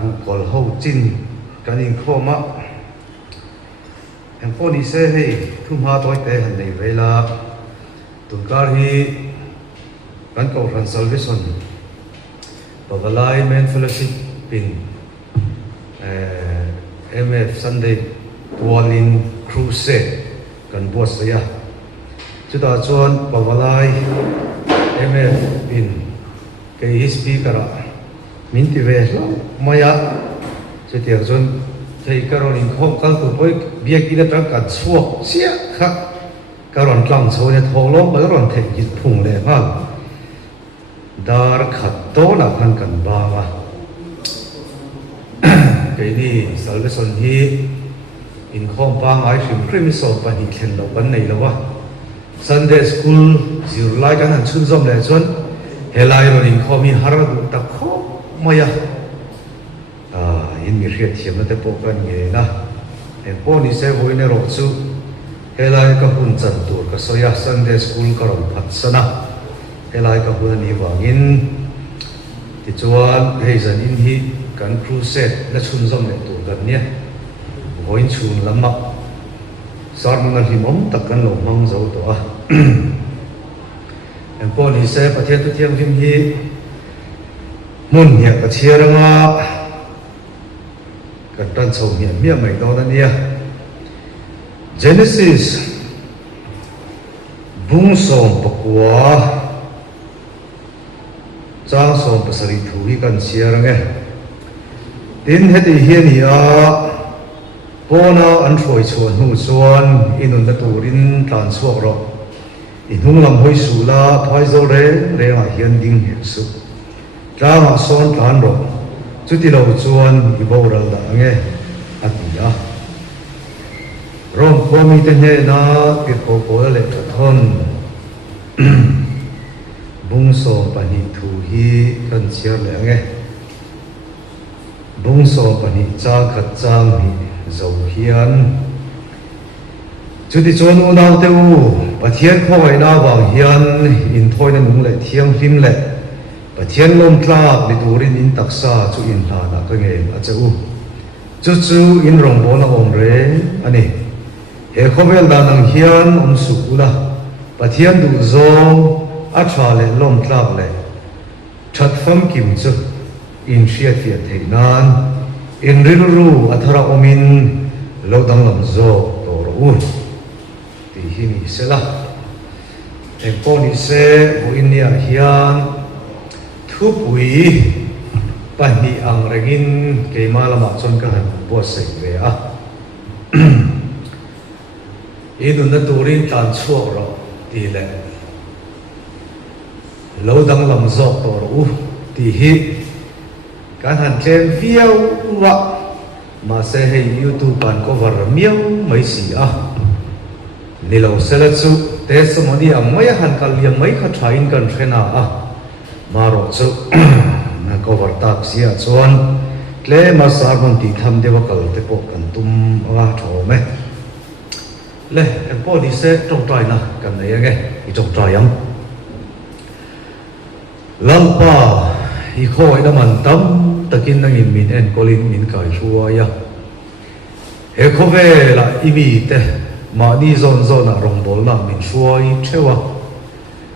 hu kol ho chin kan in khoma em poni se hei thum ha toy te han nei vela tunkar hi kan ko ran salvation babalai men fellowship pin MF Sunday Tualin Crusade kan buat saya chuta chuan babalai MF pin ke speaker minti ve maya chetiar chuan thei karon in khom kal tu poi biak ina tra kan chuak sia kha karon tlang chone tholom ba ron thei ki phung le ngal dar khat to na kan ba wa ke ni salvation hi in khom pa ngai shim krim so pa ni thlen lo ban nei lo wa Sunday school zir lai kan han chun zom le chon helai ron in khomi har du ta kho maya in mi riat thiam na te po kan nge na en po ni se voine ro chu helai ka hun chan tur ka soya Sunday school ka ron phat sana helai ka hun ni wangin ti chuan hei zan in hi kan crusade na chun zom le tur kan nia voin chun lama sar na hi mom tak kan lo mang zo to a en po ni se pathian tu thiam him hi mun nia ka chiaranga kan tan chho nia mia mai do na nia Genesis bung som pakwa chang som pasari thu hi kan chiaranga tin heti hiania pona an thoi chuan hu chuan inun na turin tlan chuak ro in hung lam hoi sula phai zo re ma hian ding he su tlang a son tlan ro chuti lo chuan i bo ral da nge atia rom komi te ne na pi ko ko le ta thon bung so pani thu hi kan chiar le nge bung so pani cha khat chang hi zo hian chuti chuan u nau te u pathian khoi na wa hian in thoi na nung le thiam hlim le pathian lom tlak ni turin in taksa chu in hla na ka nge a cheu chu in rong bo na om re ani he khovel da nang hian su la pathian du zo a tha le lom tlak le that pham kim chu in ria thia theinan in rilru athara omin lo dang lam zo to ro ti hi ni sela en poni se ho inia hian thu pui pani ang regin ke malama chon ka han bo sei ve a idun na turin tan chuak ro ti le lo dang lam zo to ro ti hi kan han chen viau wa ma se hei YouTube ban cover miau mai si a ni lo sela chu te somoni a mai han kal yang mai kha thain kan thena a ma ro chu na cover tak sia chuan tle ma sar mon ti tham dewa kal te po kan tum wa tho me le en po di se trong trai na kan nei nge i trong trai yang lampa i khoi da man tam takin nang in min en kolin min kai thua ya he khove la imi te ma ni zon zon a rong bol na min thuai thewa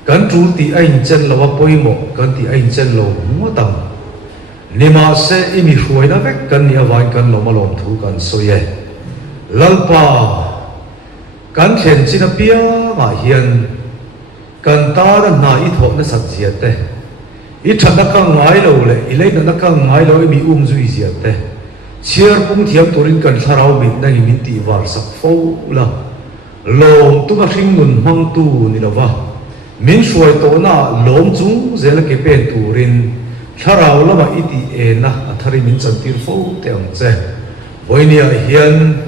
kan tu ti ain chen lawa poimo kan ti ain chen lo mo tam nima se imi thuai na vek kan ni awai kan lo malom thu kan soye lalpa kan khen china pia ma hian kan ta na i thok na sak jiat te i thana ka ngai lo le i leina na ka ngai lo mi zui ziat te chiar pung thiam turin kan tharau mi na hi min ti war sak fo la lom tu ma hring nun mang tu ni lawa min suai to na lom chung zel ke pen turin tharau lama i ti e na athari min chan tir fo te ang che boinia hian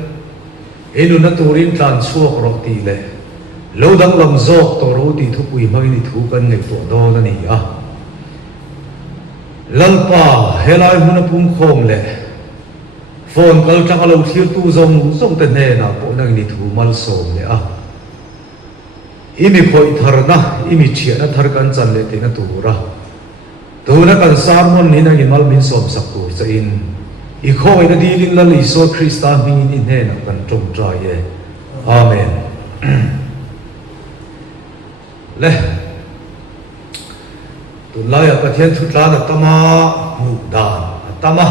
enu na turin tlan chuak ro ti le lo dang lam zok to ro ti thu pui mai ni thu kan ngai to do na ni a lalpa helai huna pum khom le phone kal chang alo thil tu zong te ne na po nang ni thu mal som le a imi khoi tharna imi chia na thar kan chan le te na tu ra tu na kan sarmon ni na gimal min som sakku sa in I khoi na dilin la Iso Krista min in he na kan trong tra ye amen le tu la ya pathian thu tla na tama mu dan tama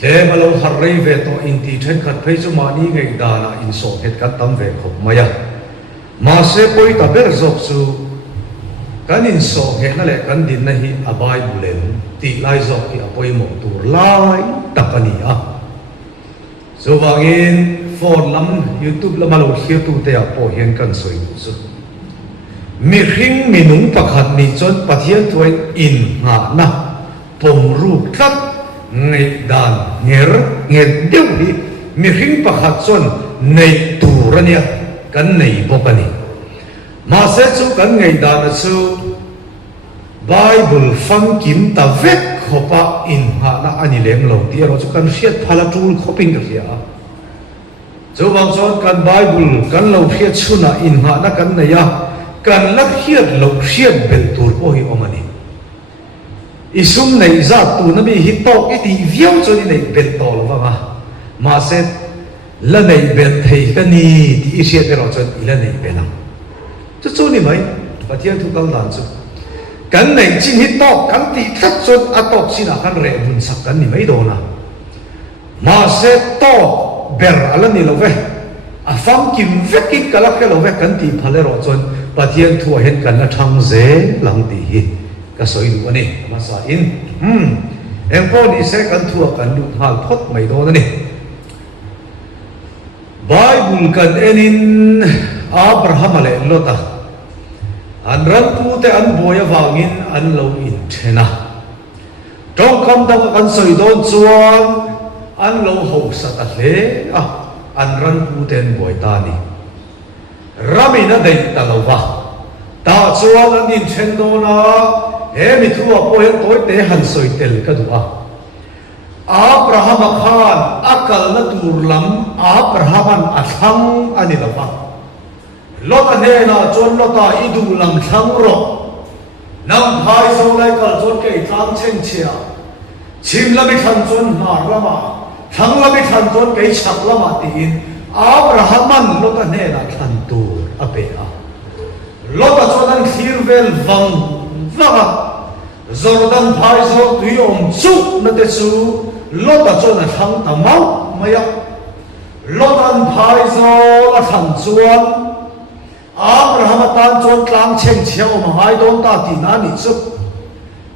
ke malo har rei ve to in ti then khat phei chu ma ni ngai da na in so het kan tam ve khop maya ma se poi ta ber zok su kan in so he na le kan din na hi a bible ti lai zok ki apoi mo tur lai takani a so wangin phone lam YouTube lam lo hiu tu te a po hian kan soi chu mi hring mi nung pakhat ni chon pathian thuai in nga na pom ru tlat ngai dan nger deu hi mi hring pakhat chon nei turania kan nei bokani ma se chu kan ngai dan chu Bible fang kim ta vek khopa in ha na ani lem lo ti ro chu kan riat phala tul khoping ka ria chu wang chon kan Bible kan lo riat chuna in ha na kan nei ya kan lak hiat lo riat bel tur po hi omani isum nei za tu na mi hi to iti viau choni nei bel to lo wanga ma se la nei bel thei ka ni ti riat ro chon ila nei belang chu chu ni mai pathian thu kal dan chu kan nei chin hi to kan ti thlat chon atok sina kan re bun sak kan ni mai do na ma se to ber ala ni lo ve a fam kim vekin kala ke lo ve kan ti phale ro chon pathian thu hen kan na thang ze lang ti hi ka soi du ani ma sa in em po ni se kan thu kan lu hal phot mai do na ni Bible kan enin Abraham ale lota an ran pu te an boya wangin an lo in thena tong kam dang kan soi don chuan an lo ho sa ta hle an ran pu ten boy ta ni rami na dei ta lo wa ta chuan an in then do na he mi thu a po hen toy te han soi tel ka du a Abraham khan akal na tur lam Abraham an athang ani lo wa Lota nena chon lota idu lam thang ro nam phai so lai kal chon ke thang chen chia chim la mi than chon mar lama thang la mi than chon ke chak lama tin Abrahaman lota nena than tu ape a lota chon an thir vel vang vanga Jordan phai so tui om chu na te chu lota chon an thang ta mau maya lota phai so la thang chuan Abraham tan chon tlang cheng chiao ma hai don ta ti na ni chu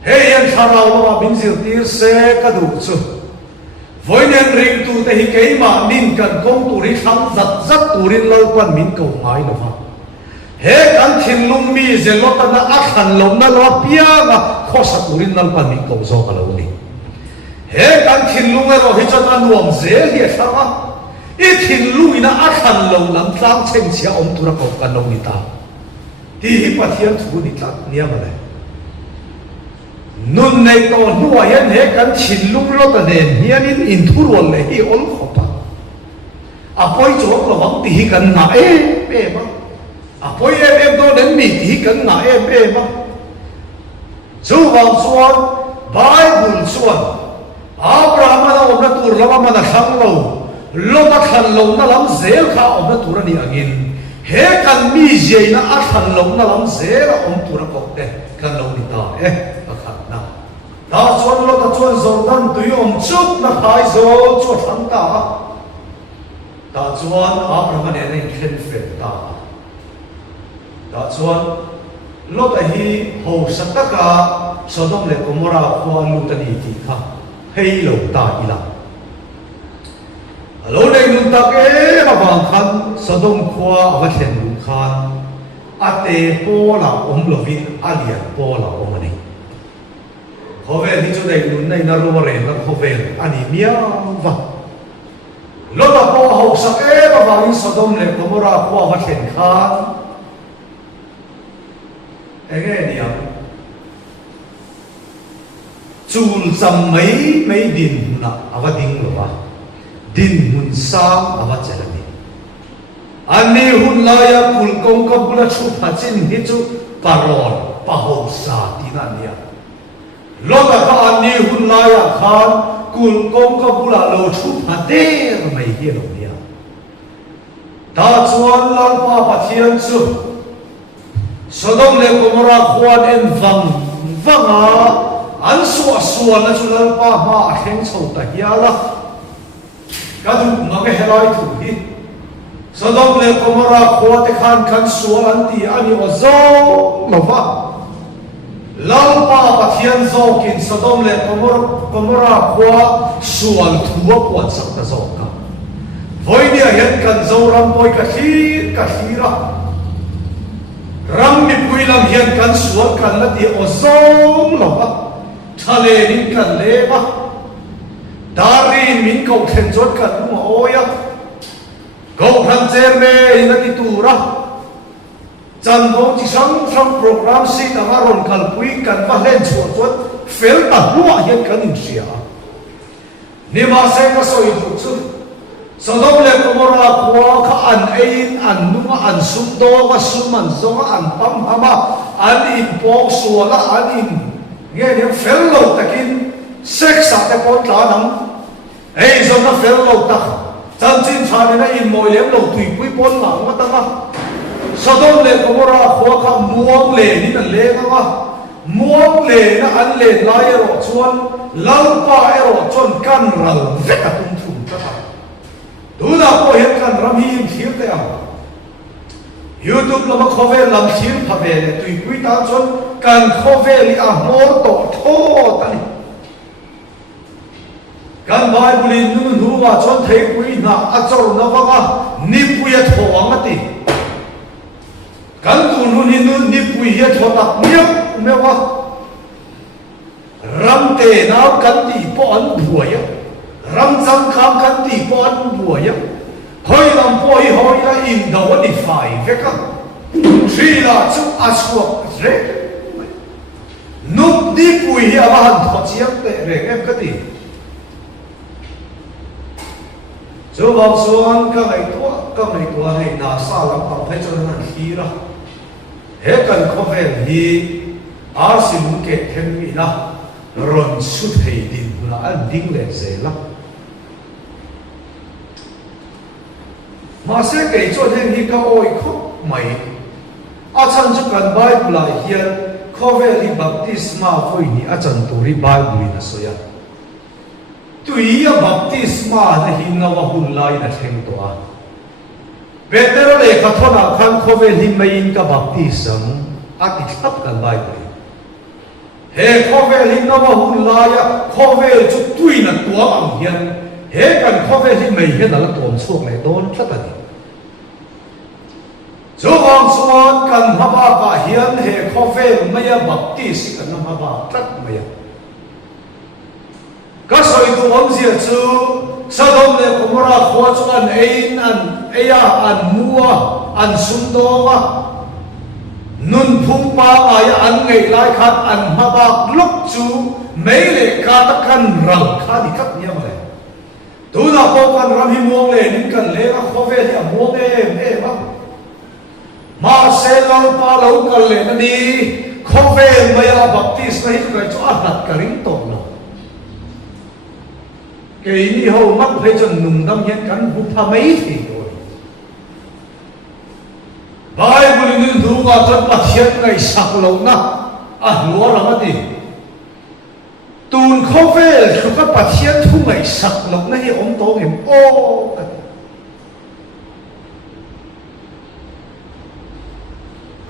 hey an tharau ma bing zir tir se ka du chu voinen ring tu te hi ke ma nin kan kong tu ri thang zat tu rin lo pan min ko ngai lo ha he kan thin lung mi ze lo ta na a khan lo na lo pia ga kho sa tu rin nal pan min ko zo ka lo ni he kan thin lung ro hi cha ta nuam ze hi tha I thin lui na a khan lo lam tlang cheng chia om tu ra ko kan lo ni ta ti hi pathian thu ni tlat nia ma le nun nei to nuwa yan he kan thin lung lo ta nen hian in thu ro le hi ol khopa a poi chok lo wang ti hi kan na pe ma a poi em do den mi ti hi kan na pe ma chu wang chuan Bible chuan Abraham na om na tur lama ma na thang lo Lota khan lo na lam zel kha om na tura ni angin he kan mi je na a khan lo na lam zel om tura ko te kan lo ni ta a khan na ta chon lo ta chon Jordan tu om chut na khai zo chu thang ta chuan Abraham ne nei khen fe ta chuan lo ta hi ho sataka Sodom le Gomorrah ko lu ta ni ti kha hei lo ta ila Lo nei nun ta ke ma bang khan Sodom khwa wa thlen lu khan ate pola om lovin alian pola omani khove ni chu dei nun nei na ro re na khove ani mia wa lo ta po ho sa ke ma bang Sodom le Gomorrah khwa wa thlen khan enge ni am chul cham mai din na avading lo wa din mun sang awa chalani ani hun la ya kul kong ka bula chu phachin hi chu parol paho sa tinania lota ka ani hun laya khan kul kom ka bula lo thu phate mai hi lo nia ta chuan lalpa pathian chu Sodom le Gomorrah khuan en vanga an suwa na chu lalpa ma heng chho ta hiala ka du ma ke helai thu hi Sodom le Gomorrah khuate kan suwa an ti ani ozo lova lalpa pathian zokin Sodom le Gomorrah khua sual thua puat sak ta zoka voinia hian kan zo ram poi ka hira ram mi puilam hian kan sual kan la ti ozom lova thale nin kan leva dari min ko khen jot kan mu oya ko ran cher me ina ti tura chan bo chi sang program si ta ron kal pui kan va len chuat fel ta huwa hian kan in sia ni ma se ka soi du chu Sodom le Gomorrah khua kha an ein an nunga an sum do wa suman zonga an pam hama an in pok suala an in nge ni fel lo takin sex sa te pon tla nam ei zonga fel lo tak chan chin thane na in moi lem lo tui pui pon ma ma ta ma Sodom le Gomorrah khua kha muang le ni na le ma muang le na an le lai ro chuan lalpa ero chon kan ral veka tum thum ta Tuna po hian kan ram hi thir te a YouTube lama khove lam thir phabe le tui pui ta chon kan khove li a mor to tho tani kan Bible in nu wa chon thei pui na a chor na wa ni pui a tho ang ati kan tu nu ni pui hi tho ta miam me wa ram te na kan ti po an buaya ram chang kham kan ti po an buaya hoi lam po hi hoi la in da wa ni fai veka tri la chu aswa re nup di pui hi aba han tho chiang te re em ka ti chu bang suan ka ngai to hai na sa lam pa phai chu na hi ra he kan khovel hi arsim ke them mi na ron su thei din la an ding le se la mà sẽ kể cho nên hi ka oi khop mai a chan chu kan Bible la hian khove li baptisma voi ni a chan tu ri Bible na soya tui a baptisma na hi na wa hun lai na theng to a Peter le ka thona khan khove li mai in ka baptism a ti thap kan Bible he khove li na wa hun lai a khove chu tui na tua ang hian he kan khove li mai hian la tom chuak le don thata ni Zo wang suan kan haba ka hian he khove maya baptist kan haba tat maya ka soi tu wang zia chu Sodom le Gomorrah khua chu an ein an eya an mua an sumdonga nun phung pa ai an ngei lai khat an haba luk chu mei le ka ta kan ral kha di kap nia ma le tu na ko kan ram hi muang le nin kan le ka khove hi muang e ma ma se lal pa lo kal le na ni khove maya baptist na hi ka chu a hat ka ring to na ke ni ho mak phei chon num dam hian kan hu pha mai thi rồi Bible ni du ka chon pathian ngai sak lo na a lo ra ma ti tun khove chu ka pathian thu ngai sak lo na hi om to em o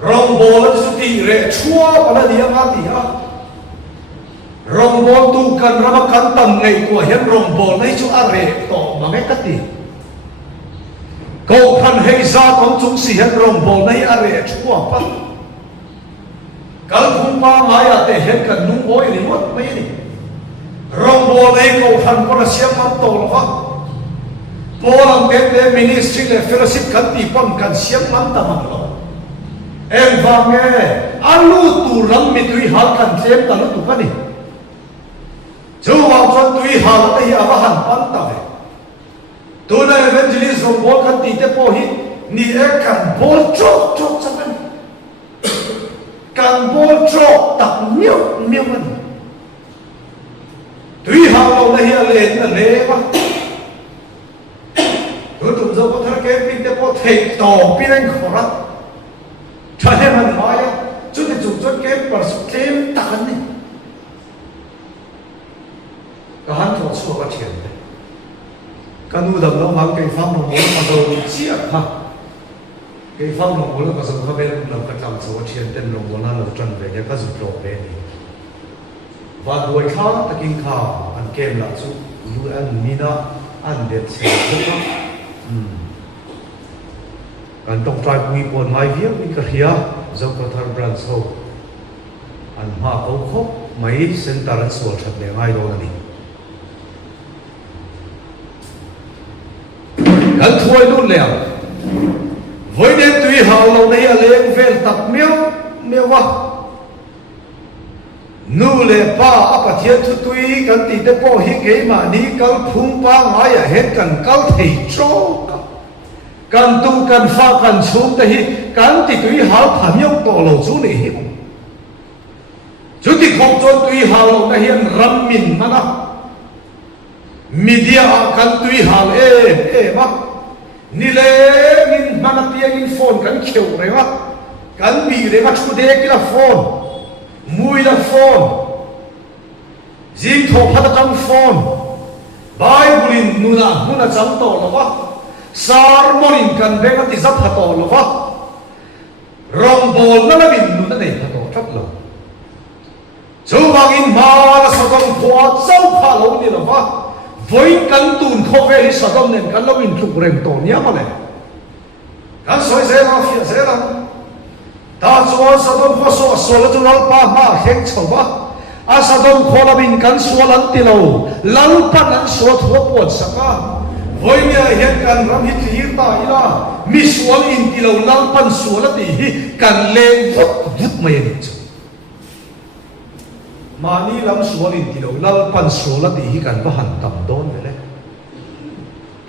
rong bol su ti re chua pa dia ma ti ha rong bol tu kan rama kan tam ngai ko hian rong bol nei chu a re to ma ngai ka ti ko khan hei za tom chung si hian rong bol nei a re chua pa kal khum pa ma ya te hian kan nung boi ni mot mai ni rong bol nei ko khan ko na siam man to lo ha polang te ministry le fellowship kan ti pon kan siam man ta ma lo em vang nghe alu tu ram mi tui hal kan tlem ta lu tu ka ni chu wa chon tui hal ta hi ava han pan ta ve tu na evangelist rom bol kan ti te po hi ni e kan bol chok sa kan bol chok tak miu man hào này hiện lên là lễ quá tôi tụi dâu có thằng cái pin để có thể tỏ pin anh khó lắm cho nên mình nói chút thì chụp chút cái và thêm tán đi cái hắn thọ số cái tiền cái nu đầm nó mang cái phong nó muốn mà đâu chia ha cái phong nó muốn là cái số cái bên nó cái trăm số tiền tên nó muốn là nó chuẩn về những cái dụng đồ về đi và đuổi khá ta kinh khá anh kem là chú yêu anh mina anh đẹp sẽ rất kan tong trai pui pon mai viếc mi ka hia zo ko thar brand so an ma ko khop mai center an so that le ngai do ni kan thoi lu le voi den tui hao lo nei a leng vel tak meu wa nu le pa apa thia thu tui kan ti te po hi ke ma ni kal phung pa ngai a het kan kal thei cho kan tu kan fa kan chum te hi kan ti tui hal pham yong to lo chu ni hi chu ti khom chon tui hal lo na hian ram min mana media kan tui hal ma ni le min mana piang in phone kan kheu renga kan bi renga chu de kila phone mui la phone jing tho phat kan phone bible in nuna cham to lo wa sarmonin kan benga ti zap hato lo wa rong bol na bin nu na nei hato thap lo chu wang in ma la sa dom khwa chau pha lo ni lo wa voi kan tun kho ve hi sa dom nen kan lo in thuk reng to nia ma le kan soi se ma fia se la ta chuan sa dom kho so la chu lal pa ma hek chho ba a sa dom kho la bin kan so lan ti lo lal pa nan so tho pot sa ka voi nia hian kan ram hi thir ta ila mi sual in ti lo lal pan sual ti hi kan leng vut mai ni chu mani lam sual in ti lo lal pan sual ti hi kan va han tam don le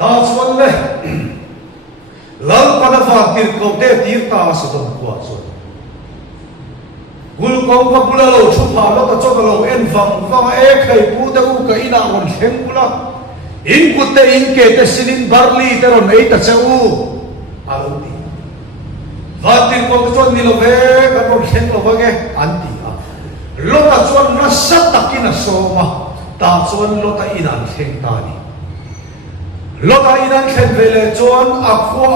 ta chuan le lal pan va tir ko te tir ta sa dom kwa chu gul ko ka pula lo chu pha lo ta cho lo en vang e khai pu te u ka ina on khem pula in kutte in ke te sinin barli te ron ei ta chau aluti vatin ko chon ni lo ve ka ron khen lo va ge anti a lo ta chon na sat takina so ma ta chon lo ta inan khen ta ni lo ta inan khen ve le chon a khwa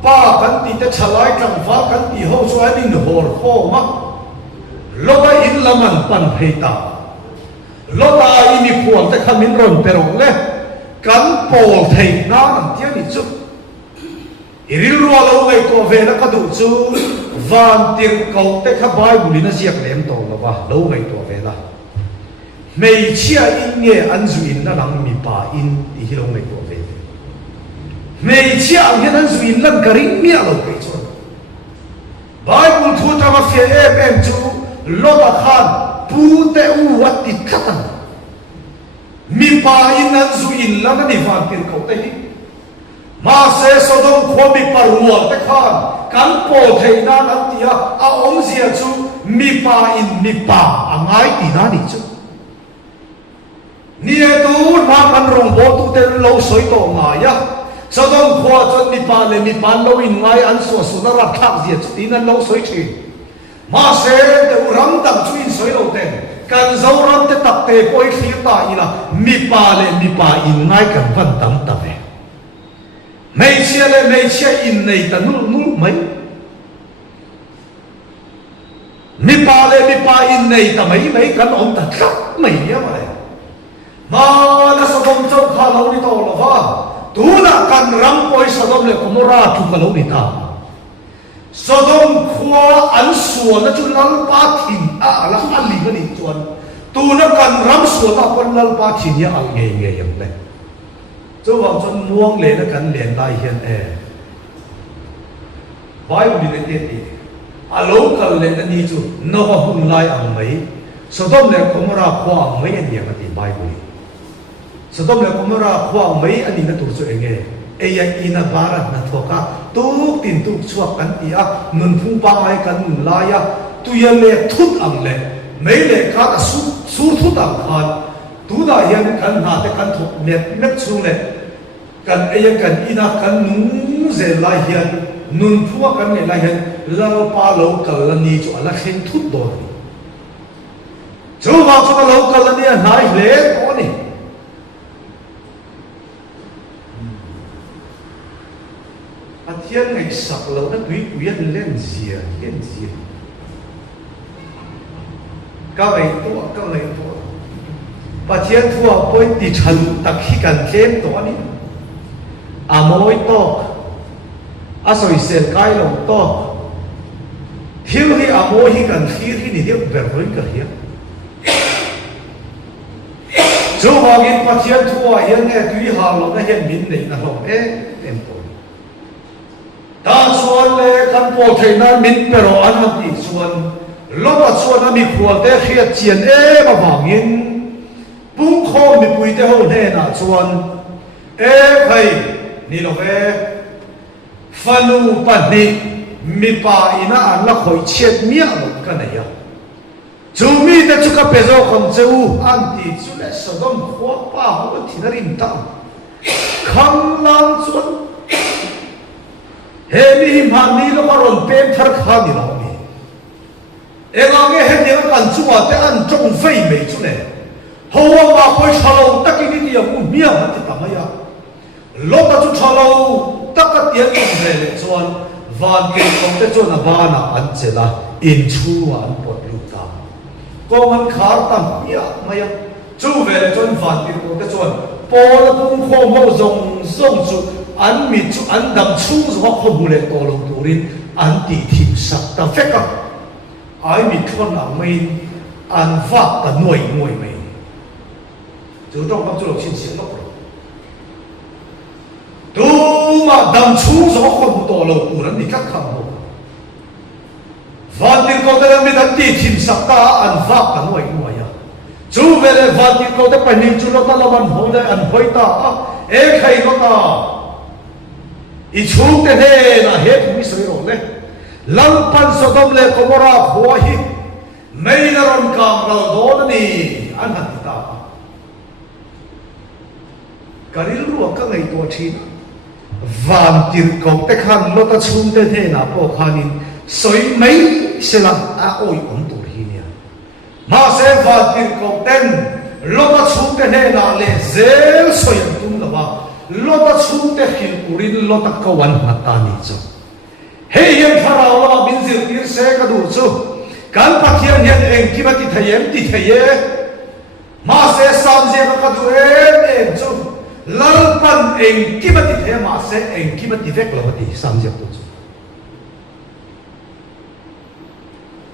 pa kan ti te chalai tang fa kan ti ho chuan in hor kho ma lo ta in laman pan phei ta lo ta ini puan te khamin ron pero le kan pol thei na nam tia ni chu iril ro lo ngai ko ve na ka du chu van tir ko te kha bible na siak lem to lo ba lo ngai to ve la mei chia in nge an zu in na lang mi pa in i hi lo ngai to ve mei chia ang hian an zu in lan karin mi a lo pe chu bible thu ta ma fe em chu lo ta khan pu te u wat ti khatan mi pa in an zu in la na ni van tir ko te hi ma se sodom kho mi parua te khan kan po thei na nan tia a ong zia chu mi pa in mi pa angai ti na ni chu ni tu na kan rong bo tu te lo soi to nga ya sodom kho chon mi pa le mi pa lo in ngai an so su na ra thak zia chu tin an lo soi thi ma se te uram tam chu in soi lo ten kan zoram te tak te poi khir ta ila mi pa le mi pa in ngai kan van tam ta ve mei chia le mei chia in nei ta nu mai mi pa le mi pa in nei ta mai kan om ta khap mai ya ma le ma la so bom chau kha lo ni to lo wa tu na kan ram poi so dom le komora tu ka lo ni ta Sodom khua an suan na chu lal pa thin a la ali ga ni chuan tu na kan ram suan ta pon lal pa thin ya al nge yang le chu wang chon nuang le na kan len dai hian Bible ni te ti a lo kal le na ni chu no wa hun lai ang mai Sodom le Gomora khua ang mai an yang ti Bible Sodom le Gomora khua ang mai ani na tu chu enge eya ina barat na thoka tu tin tu chuak kan ti a nun phung pa ai kan nun la ya tu ya le thut ang le mei le kha ta su thut ang khan tu da hian kan na te kan thok met chung le kan eya kan ina kan nung zel la hian nun phua kan nge la hian lal pa lo kal ni chu ala khen thut do chu wa chu lo kal ni nai le to ni pathian ngai sak lo na tui kuyan len zia ka ngai to pathian thua poi ti than tak hi kan tlem to ni amoi to asoi sel kai lo to thil hi amoi hi kan khir hi ni deu ber hoi ka hi chu wangin pathian thua hian nge tui ha lo na hian min nei na lo em to ta chuan le kan po theina min pero an ha ti chuan lo ba chuan ami khual te khia chian ma wangin bung kho mi pui te ho ne na chuan phai ni lo ve fanu pani mi pa ina an la khoi chet mia lo ka nei ya chu mi te chu ka pe zo khom cheu an ti chu le sodom khwa pa ho thinarin ta khang lang chuan he mi man ni lo ron pe thar kha ni lo ni nge he ni kan chu wa te an trong fei me chu ne hoa ma khoi thalo takin ni ya mu mia ma ti tamaya lo ta chu thalo taka tian ong ve le chuan van ke kom te chuan abana an chela in chu an pot lu ta ko man khar tam mia maya chu ve le chuan van ke kom te chuan pol pung kho mo zong chu an mi chu an dam chu zo kho bu le to lo turin an ti thim sak ta feka ai mi thon ang mai an va ta noi mai chú trong các chú lộc xin xiên lộc rồi, tu mà đầm chú gió không tổ lộc của nó đi cắt khăm hồ, văn tin câu ta mới đặt tiền thìm sắp ta ăn vác cả ngoài à, chú về đây văn tin câu ta phải nín chú nó ta làm ăn hồ đây ăn hoi ta, khay nó ta, ít chú thế này là hết quý sợi rồi đấy, lăng pan Sodom le Gomora hoa hi, mấy là ron cam rồi đó nè, ăn hạt ta. Karil ruột các ngày tuổi chín vàng tiền cầu tết khăn lo ta chung thế nào bỏ khanin soi mấy sẽ làm ôi ổn tuổi hi nè mà sẽ vàng tiền cầu tên lo ta chung thế nào lệ dễ soi tung là ba lo ta chung thế hin urin lo ta câu ăn mặt ta ni cho hey hiền pharaoh lo bin zir tiền sẽ cả đủ cho kan pathian hiền em kia ti thầy mà sẽ sam gì cả đủ em cho lalpan eng kibati the ma se eng kibati vek lawati samjak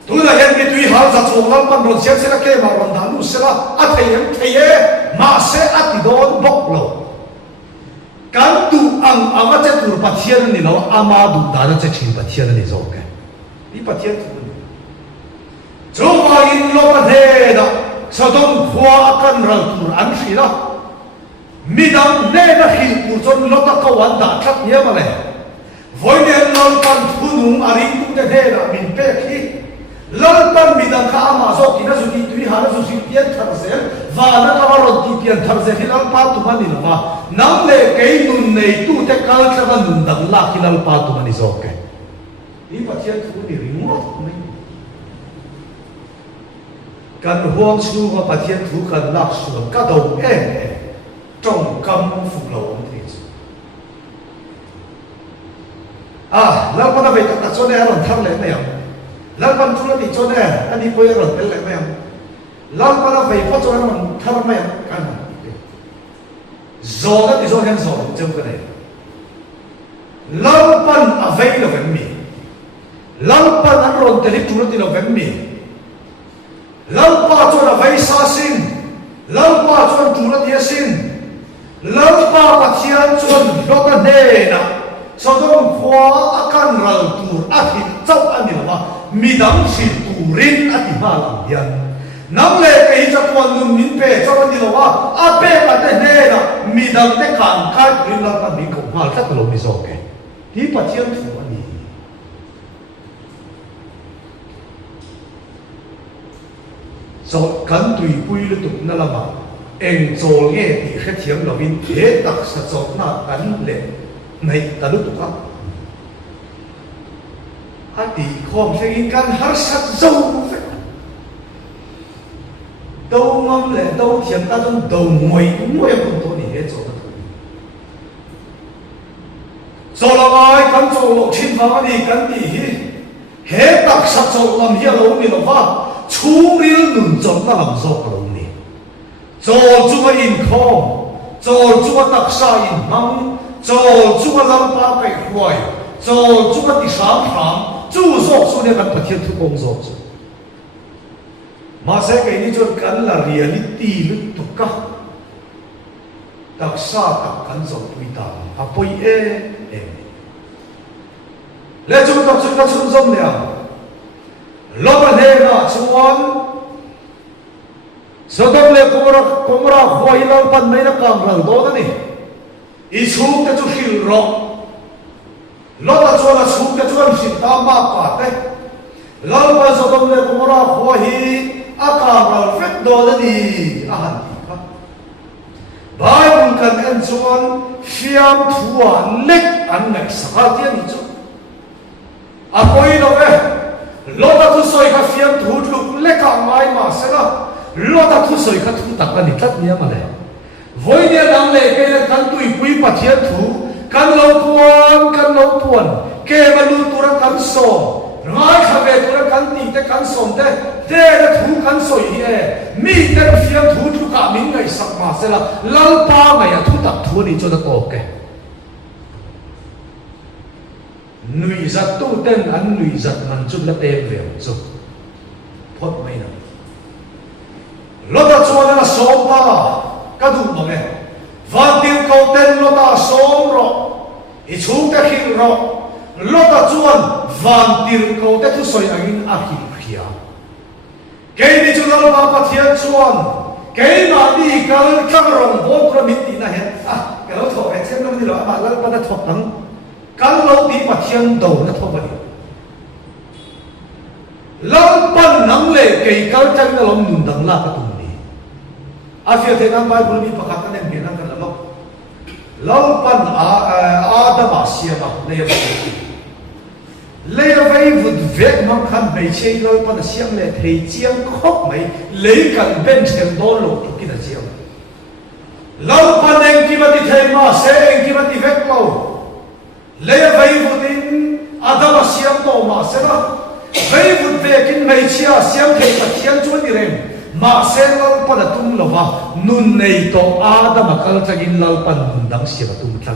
tu la hen mi tui hal za chu lalpan ron siam se la ke ma ron dalu se la a theye ma se ati don bok lo kan tu ang ama che tur pathian ni lo ama du da na che chin pathian ni zo ke ni pathian tu chu ma in lo pa the da Sodom khwa kan ral tur an fi la midang ne na hil pu chon lo ta ko wan da thak ye ma le voi ne lol pan thunung ari tu te the la min pe khi lol pan midang kha ama zo ki na zu ki tu ha na zu si tian thar se va na ka ro ti tian thar se hi lol pa tu ma ni la nam le ke nun nei tu te kal tha ba nun dang la ki lol pa tu ma ni zo ke ni pa tian tu ni ri mo mai kan huang chu wa pa tian tu kan lak suan ka do trong cam phục lầu thì lâu qua về các chỗ này rồi thăm lại mày lâu qua chúng nó thì chỗ này anh đi quay rồi bên lại mày lâu qua về có chỗ nó thăm mày cái này rồi thì rồi hen rồi trong cái này lâu qua về là về mình lâu qua anh rồi thì chúng nó thì là về mình lâu qua chỗ là về xa xin lâu qua chỗ chúng nó thì xin lâu pa pathian chuan lo ta ne na Sodom khwa akan ral tur athi chau ani la midang si turin ati mal yan nam le ke cha kwan nun min pe chau ani la a pe ka te ne na midang te kan kai turin la ta ni ko mal ta lo mi zo ke ti pathian thu ani so kan tui pui le tu na la ma eng chol nge ti khe thiam lovin he tak sa chot na kan le nei talu tu ka ati khom thegin kan har sat zo ve đâu ngâm lệ đâu thiểm ta trong đầu ngồi cũng tôi đi hết rồi rồi là ai cần做落千法你跟地hết đặc sắc做làm gì lâu ni lâu pha chú đi nương trong ta làm sao lâu ni rồi chú in không rồi chú đặc sa in măng rồi chú làm ba cái khoai rồi chú đi sáng sáng chú số số này cần phải thiên thu công số mà sẽ cái này cho cần là reality lúc tục cả đặc sa đặc cần số tùy ta à bồi em lẽ chúng ta chung giống nhau lo mà thế là chuan số đông lẽ cũng ra khoai lâu pan mấy nó càng lâu đó đấy ý chung cái chú hiểu rõ lo là chuan là chung cái chuan xin ta mà cả đấy lâu pan số đông lẽ cũng ra khoai càng lâu phết đó đấy à hẳn đi Bible kan en chuan fiam thua lek an ngai saka tian ni chu a koi lo ve lo ta thu soi ka fiam thu luk lek ka ngai ma se la lo ta thu soi ka thu tak ani tlat nia ma le voi nia dang le ke kan tui pui pa thian thu kan lo puan ke ma lu tu ra kan so ngai kha ve tu ra kan ti te kan som te ra thu kan soi hi mi te fiam thu thu ka min ngai sak ma se la lal pa ngai a thu tak thu ni cho da ko ke nui zat tu ten an nui zat man chu la te ve chu phot mai na lo ta chuan na som pa ka du ma me va tin ko ten lo ta som ro i chu te khil ro lo ta chuan van tir ko te thu soi angin a hi khia cái này chúng ta làm bắt thiên chuan cái mà đi cái các rồng vốn pro mít tí na hết cái lâu thọ cái xem nó đi lo mà lâu bắt thọ thắng cái lâu đi bắt thiên đầu nó thọ vậy lâu ban nắng lệ cái chân nó lòng nung đằng la cái tùng đi phía thế nam Bible mi bắt cái này miền nam cái làm lâu ban Adam Asia mà này lấy vậy vụt vẹt mang khăn bể chơi lôi pan xiêm lệ thầy chiang khóc mấy lấy cần bên xem đôi lục kia là chiang lâu pan em kia mà đi thầy mà sẽ em kia mà đi vẹt lâu lấy vậy vụt in Adam xiêm tổ mà sẽ đó vậy vụt vẹt in mấy chia xiêm thầy mà chiang chuột đi rèm mà sẽ lâu pan là tung lâu à nun này tổ Adam mà kalau chắc in lâu pan nun đắng xiêm mà tung thật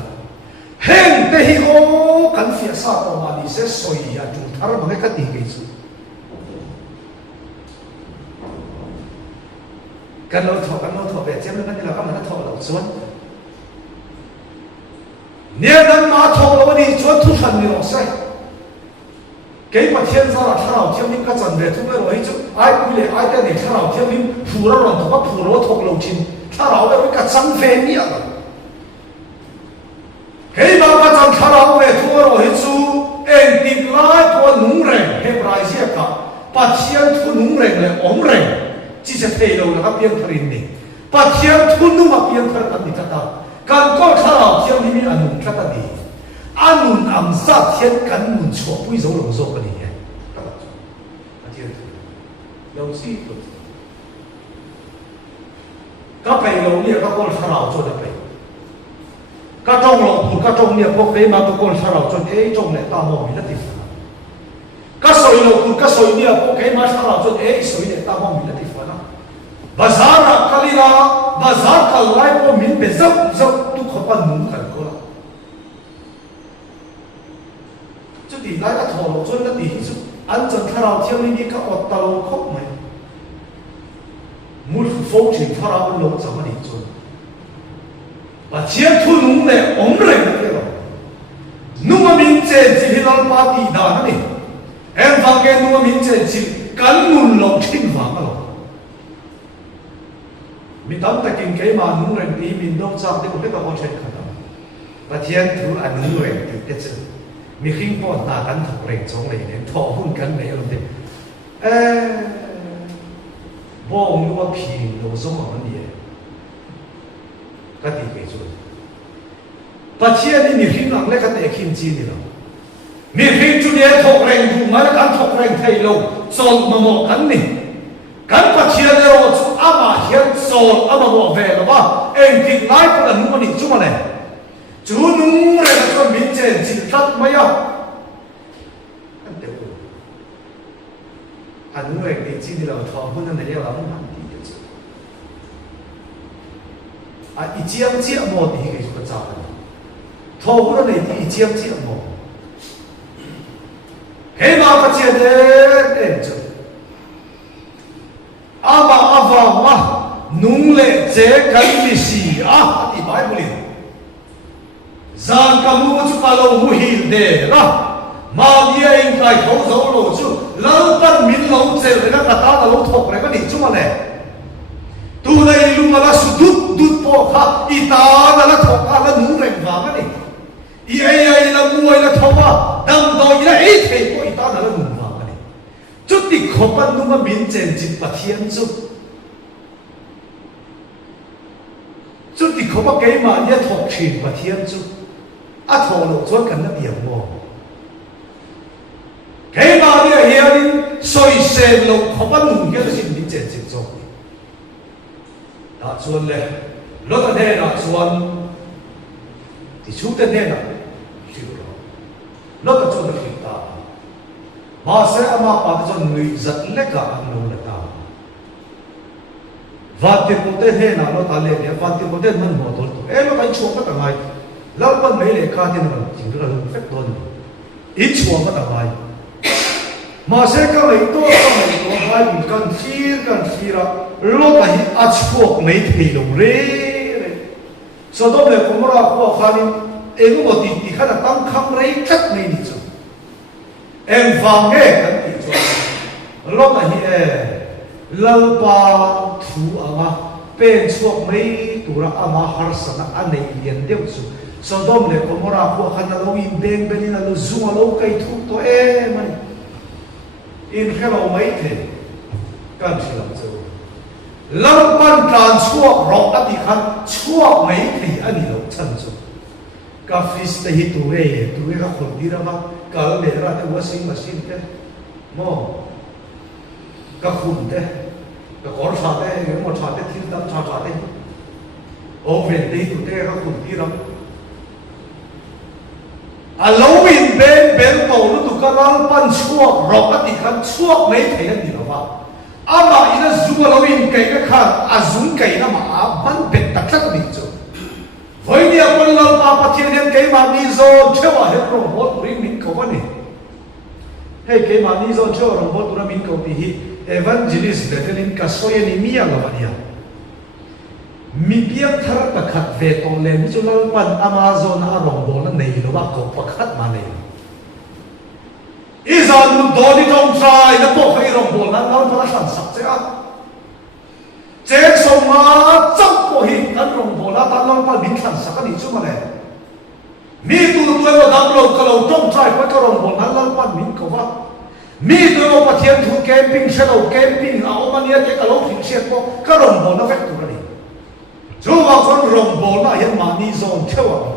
heng te hi ko kan fia sa to ma ni se soi ya tu thar ma ka ti ke chu kan lo tho be chem kan la ka ma tho lo chuan nia dan ma tho lo ni chuan thu than ni lo sai ke ma thiên sa la thao thiam ni ka chan ve thu me lo hi chu ai pu le ai te ni thao thiam ni phu ro ron tho ka phu ro thok lo chin thao ve ka chang ve ni a cái mà bắt đầu tháo áo về thua rồi hết chú em tìm lại thua nung rèn Hebrai gì cả bắt chiang thua nung rèn là ống rèn chỉ sẽ thấy đâu là các biên thrin này bắt chiang thua nung mà biên thrin anh đi cả ta cần có tháo áo chiang đi anh nung cả ta đi anh nung am sát thiên cần nung chua bui dấu lồng dấu cái gì vậy anh chị lâu xí các bạn lâu này các con tháo áo cho được vậy các trong lòng các trong niệm phật cái mà các con sao nào cho ấy trong này ta mò mình là tiếc các soi lòng các soi niệm phật cái mà sao nào cho ấy soi này ta mò mình là tiếc na bazar kalina bazar kalai ko min be zap zap tu khopa nung kan ko la chu ti lai ka tho lo chon la ti chu an chan tharau thiam ni ka ot talo khop mai mul phô chi tharau lo chama ni chon và chiến thu nung này ống rèn cái đó nung mà mình chơi chỉ là làm party đó này em vào cái nung mà mình chơi chỉ cắn nung lòng thiên vàng đó mình đóng tại kinh cái mà nung rèn thì mình đâu sao để một cái đó chơi cả đó và chiến thu anh nung rèn thì cái gì mình khi có ta cắn thọc rèn trong này nên thọ hun cắn này làm thế bom nung mà phi đâu giống mà vấn đề cái gì cái chuyện bắt chia đi mình phim lặng lấy cái tệ kim chi đi nào mình phim chủ đề thọc rèn đủ mà cái thọc rèn thay lâu son mà một cái này cái bắt chia đi rồi chú ama hiện son ama một về rồi ba em thì lại cũng là nung mà đi chú mà này chú nung này là cho mình chơi chỉ thật mấy à anh đều anh nung này đi chỉ đi là thọ hôm nay này là không ăn đi được chứ à ít chiếm chiếm một thì cái chú cái thọ hôm nay thì ít chiếm chiếm một cái mà bắt chia đấy chứ ama ava ma nung lệ chế cái gì xì à thì bài bồ gian kamu chu palo mu hil de ra ma dia in kai thau zo lo chu lau pan min lo che le na ta lo thok re ka ni chu ma ne tu nei lu ma la su dut po kha i ta na la thok ka la nu re va ka ni i ai la mu ai la thok wa dam do i la ei thei po i ta na la nu va ka ni chu ti kho pan nu ma min chen chi pa thian chu chu ti kho pa ke ma ya thok thin pa thian chu à thọ lộ cho cần nó điểm mồ cái mà đi ở hiện soi sen lộ không bắt nung cái đó xin bị chết chết rồi đã xuân lên lúc đó đây là xuân thì chú tên đây là chịu rồi lúc đó cho nó kịp ta mà sẽ mà bắt cho người giật lấy cả ăn nấu là ta và tiền của tên đây là nó ta lên để và tiền của tên mình bỏ thôi em nó đánh chuông cái tầng này lâu bên mấy lệ ca thì nó chỉ được là phép tuần ít chuông cái tầng này mà sẽ các mấy tôi hai một cần chi ra lúc này ắt chuộc mấy thì đồng rê sau đó là cũng ra qua khai em có một tí khác là tăng khăm rê chắc này đi chứ em vàng nghe cái tí cho lúc này lâu ba thu ama bên chuộc mấy tụ ra ama har sana anh này liền đều chứ sau đó là cũng ra qua khai là lâu in đen bên là lâu zoom lâu cây thu to em này in cái lâu mấy thế cái gì làm sao lâu ban tràn chuộc rộng đã bị khăn chuộc mấy thì anh ấy lâu chân chứ cái fish thì tụ cái khổn đi ra mà cái để ra cái washing machine thế mò cái khổn thế cái cỏ sạt thế cái một sạt thế thiên tâm sạt thế oven thì tụ cái khổn đi ra à lâu in bên bầu nó tụ cái lâu ban chuộc rộng đã bị khăn chuộc mấy thì anh ấy lâu mà ama ina zuma lo in kai ka khan azum kai na ma ban bet tak tak bi chu voi ni apon lo pa pathian hen kai ma ni zo chewa he pro bot ring min ko ni hey kai ma ni zo chewa ro bot ra min ko ti hi evangelist betelin ka soya ni mia la vania mi piang thar ta khat ve to le mi chu lo pan amazon a rong bol na nei lo ba ko pa khat ma nei izan doni dong trai na po khai rong bol na lau na san sak che a che so ma chak po hi kan rong bol na ta lau pa bin san sak ani chu ma le mi tu lu lo dam lo ka lo dong trai pa ka rong bol na lau pa min ko wa mi tu lo pa thian thu camping se lo camping a o ma nia ke ka lo thing se po ka rong bol na vek tu ni chu ma kon rong bol na hian ma ni zon chewa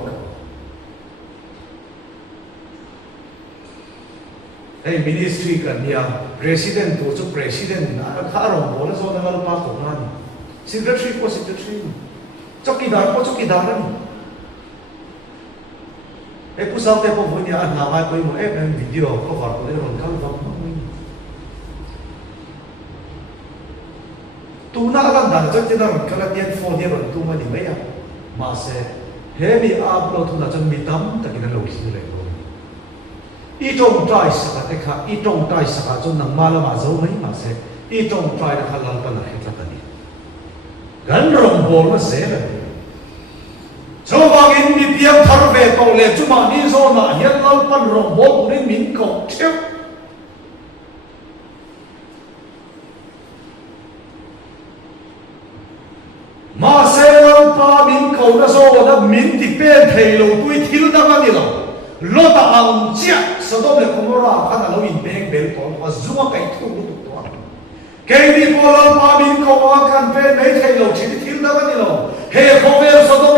hey ministry kan ya president to chu president na kha ro bo na so na lo pa ko na ni secretary ko secretary chokidar ko chokidar ni e pu sa te po bo ni an na mai ko mo e ben video ko var ko le ron kan va tu na lan dan chak te na ron kala tian phone ni ron tu ma ni me ya ma se he mi upload tu na chan mi tam ta ki na lo ki le ít trong trai sạc cái khác ít trong trai sạc cho nằm mà là mà giấu mấy mà sẽ ít trong trai là halal ta là hết ra tani gần rồng bồn nó sẽ là cho bằng in đi biếng thar về cầu lệ chú mà đi zo na hiện lao pan rồng bồn của nên mình cầu theo mà sẽ lao pa mình cầu nó zo là mình thì bên thầy lâu tuổi thiếu ta bao nhiêu lo ta ang chia so do le komora kana lo in beng bel ko wa zuma kai thu lu tu to ke ni ko lo pa min ko wa kan pe nei thai lo chi thil da ba ni lo he ko ve so do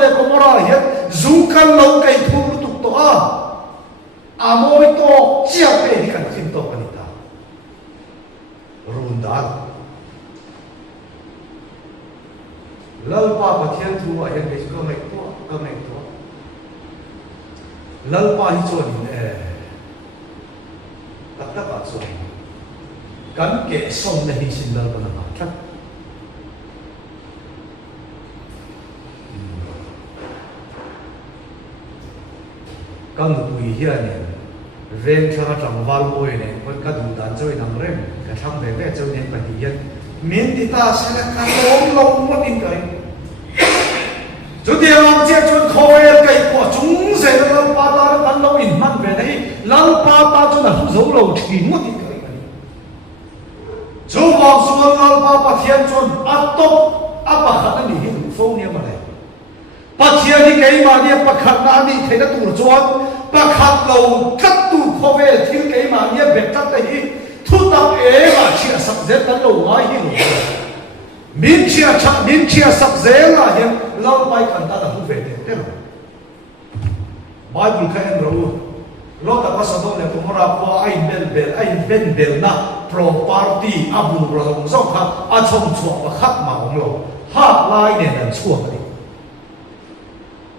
lalpa pathian thu a hian ke ko ngai to lalpa hi chuan in tak tak a chuan kan ke som na hi sin lalpa na ma thak kan pui hian ven thara tang wal moi ne kon ka du dan choi nang rem ka tham ve ve choi ne pa hi hian min ti ta sa ka long mo tin kai chu dia long che chun khoel kai ko chung se la pa ta kan lo in man ve dai lang pa ta chu na hu zo lo thi mo tin kai chu wang suan lang pa pa thian chun atop apa khat ni hin fo ne ma le pathian ni kai ma ni pakhat na ni theina tur chuan pakhat lo kat tu khovel thil kai ma ni bet tat hi thu tak e ma chia sak zet tan lo ngai hi lo min chia sak zel la hian lo pai kan ta hu ve te lo bible kha en ro lo ta ka sadom le tumora ko ai ben bel na property abu ro zo kha a chom chuak ba khat ma ong lo ha lai ne nan chuak ni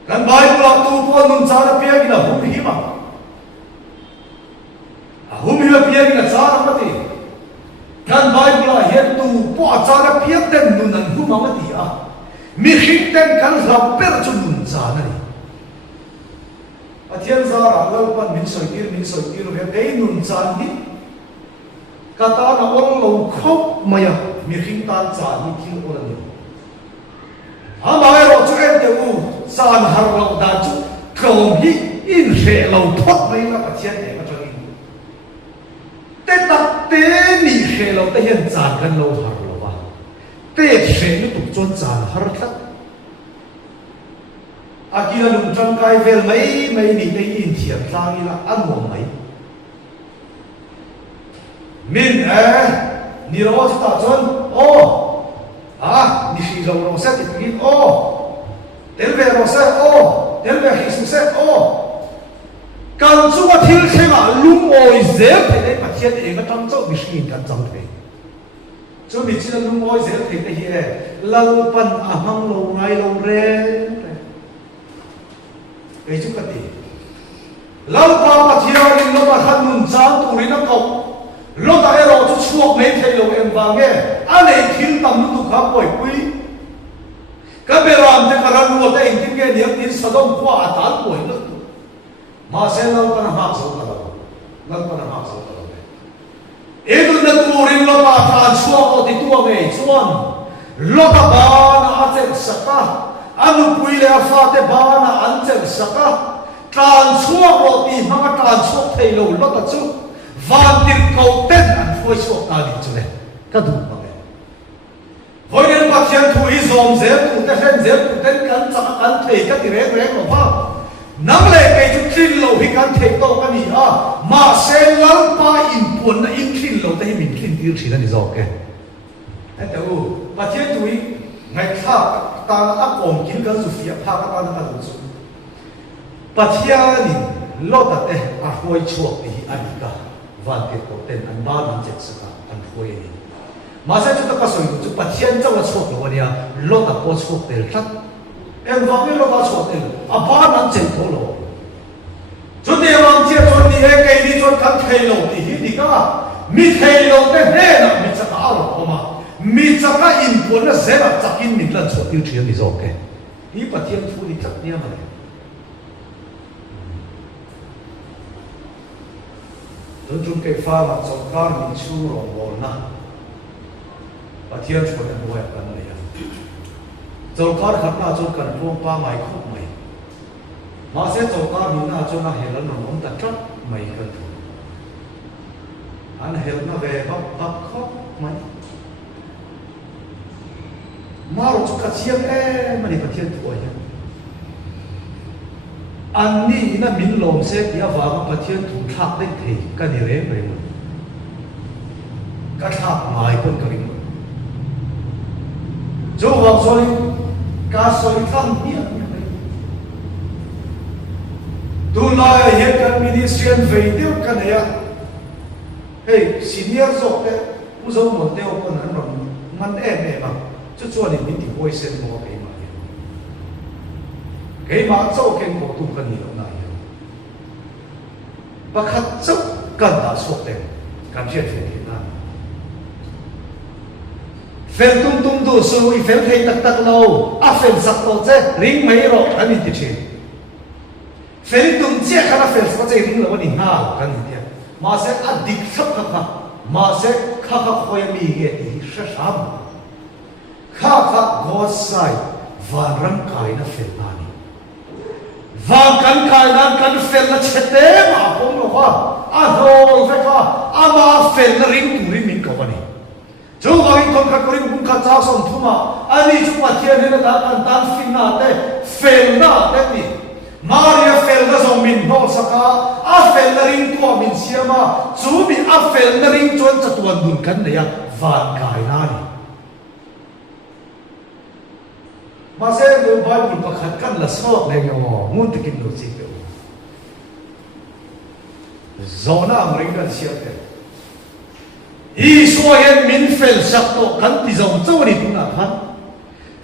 kan bible tu po nun cha na pia gi na hu hi ma hu mi la pia gi na cha na ma ti kan bible hian tu po cha na pia ten nun nan hu ma ti a mi khing ten kan la per chu nun cha na ni athian za ra lo pan min soi tir ve dei nun cha ni ka ta na ong lo khop ma ya mi khing tan cha ni thil o ni amai ro chu en te u san har lo da chu kom hi in she lo thot mai la pathian ne ma chang te tak te ni she lo te hian chan kan lo har lo wa te she ni tu chon chan har thak akila lung chang kai vel mai ni te in thiam tlang ila an mo mai min ni ro chu ta chon o ni khi lo set it git tel ve ro se tel ve hi su se kan chu ma thil khenga lung oi zel te dei pathian e ga tang chau mi shin kan chang the chu mi chin lung oi zel te te hi lal pan ahang lo ngai lo re ei chu ka ti lal pa pathian in lo ta khan nun chan tu ri na ko lo ta ero chu chuak mai thei lo em ba nge a nei thil tam nu tu kha poi pui ka beram te karan lo ta in tin ge niam tin sadom kwa atan poi na tu ma se lo kana ha so ka lo e du na tu rin lo ta than chuak o ti tu nge chuan lo ta ba na a chen saka anu pui le a fa te ba na an chen saka tran chuak o ti ma tran chuak thei lo lo ta chu van tir ko ten an foi chuak ta ni chu le ka du ma le voi den pathian thu i zom zel tu te hen zel tu ten kan chak kan thei ka ti rek lo ba nang le ke chu thin lo hi kan thei to ka ni a ma se lal pa in pon na in thin lo te min thin tir thina ni zo ke ta u pathian thu i ngai tha ta a kom kin kan su fia pha ka ta na ka du chu pathian ni lo ta te a foi chuak ti ani ka van tir ko ten an ba nan chek saka an foi ni ma se chu ta ka soi chu pathian chaw la chuak lo ania lo ta po chuak tel thak em vang ni lo ta chuak tel a ba nan chek tho lo chu ti wang che chon ni he kai ni chon kan thei lo ti hi ni ka mi thei lo te he na mi cha ka lo ma mi cha ka in pon na se la chakin mi lan chuak tir thiam ni zo ke hi pathian thu ni chak nia ma le don chung ke fa ma chon kar min chu ro lo na pathian chon na boya kan le ya chon kar khat na chon kan pong pa mai khop mai ma se chon kar min na chon na helan no mon ta trat mai kan thu an hel na ve bak khop mai ma ro chu ka chiam mani pathian thu ya an ni na min lom se ya wa ma pathian thu thak de thei ka ni re mai mo ka thak mai kon ka ri mo jo wa soi ka soi tham ni tu na ye kan ministry ve de ka ne ya hey senior zo ke u zo mo de o kon an rom man ba chút chuan in min ti boi sen mo cái mà châu kinh cổ tu cần nhiều này và khát châu cần đã suốt đêm cảm giác thế nào phèn tung tung tu sui phèn thấy tắc tắc lâu phèn sắc lâu chứ ring mấy rồi anh đi chơi phèn tung chia khá là phèn sắc chứ ring lâu anh ha anh đi mà sẽ addict sắp khá mà sẽ khá khói mi ghét đi sẽ sám khá gót sai và răng cái nó phèn này và căn khai nan căn phèn là chết thế mà không được ha rồi phải ha mà phèn là ring tu ring mình có vấn đề chú gọi con các con cũng khát cháu sống thua mà anh đi chúng ta thiên nên là tan tan phim na thế phèn na thế đi Maria phèn là dòng mình nó saka phèn là ring tua mình xia mà chú bị phèn là ring chuẩn cho tuần buồn cắn này và cái na đi mà sẽ đối với một cái khát căn là sốt này nhau muốn tự kinh được gì đâu gió na ring gần xia thế Isua hiện min fel sắc to kan ti zong châu đi tung na han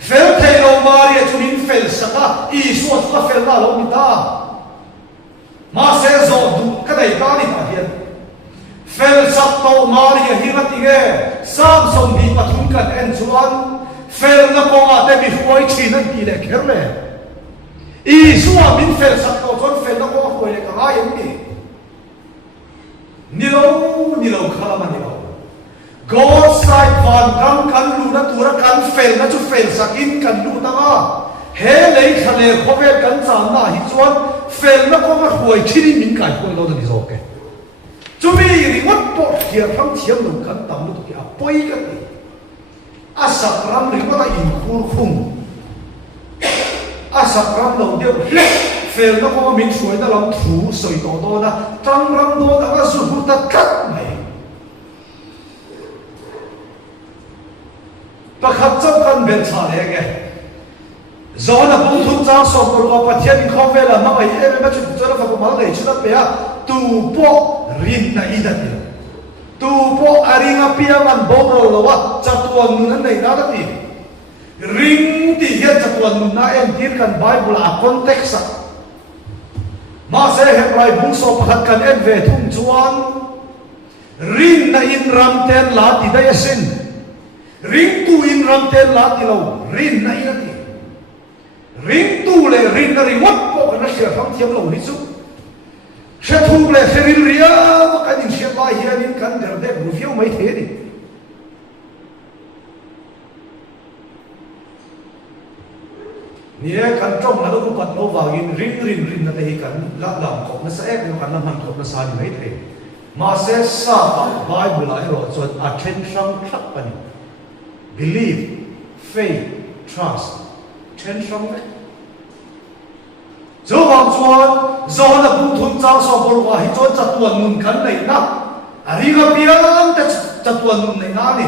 fel thầy lâu Maria chu min fel sắc á Isua chu fel na lâu mi ta mà sẽ zo du cái này ta đi ta hiện fel sắc to Maria hi na ti ge sam som đi pathum kan en chuan fel na ko ma te bi huai chi nan ti le kher le Isua min fel sắc to chon fel na ko huai le ka ai ni ni lo khala ma ni lo God side van kan lu na tura kan fel na chu fel sakin kan lu ta nga he lei khale khobe kan cham na hi chuan fel na ko ma huai thiri min kai huai lo ni zo ke chu mi ri wat po kia phang thiam lu kan tam lu ki a poi ka ti a sakram ri ko ta in khur khum a sakram lo de fel na ko min suai na lam thu soi to na tang ram do na ka su hu ta kat mai và khát châu cần bên trả lệ cái gió là bung thung trang sọc của họ phát hiện không về là nó ấy em bắt chước cho nó phải có máu đầy chứ nó bé tu po rin na ida đi tu po aringa pia man boro lo wa chatuan nun nei na da ti ring ti hian chatuan nun na em tir kan bible a context ma se he rai bung so pakhat kan em ve thum chuan rin na in ram ten la ti da yasin ring tu in ram ten la ti lo rin na ina ti ring tu le rin na ring wat po na sia phang thiam lo ni chu se thu le se rin ria ma ka din sia ba hian in kan der de ru fiu mai the ni nia kan trong na lo pat lo wa in rin na te hi kan la lam ko na sa ek no kan nam ko na sa ni mai the ma se sa bible ai ro chon attention thak pani believe, faith, trust, chân sông đấy. Dẫu hoàng chuan, do là bung thun trang so bol hoa hi chuan chặt tuần nun khấn này na, ari ga piang chặt tuần nun này na ni.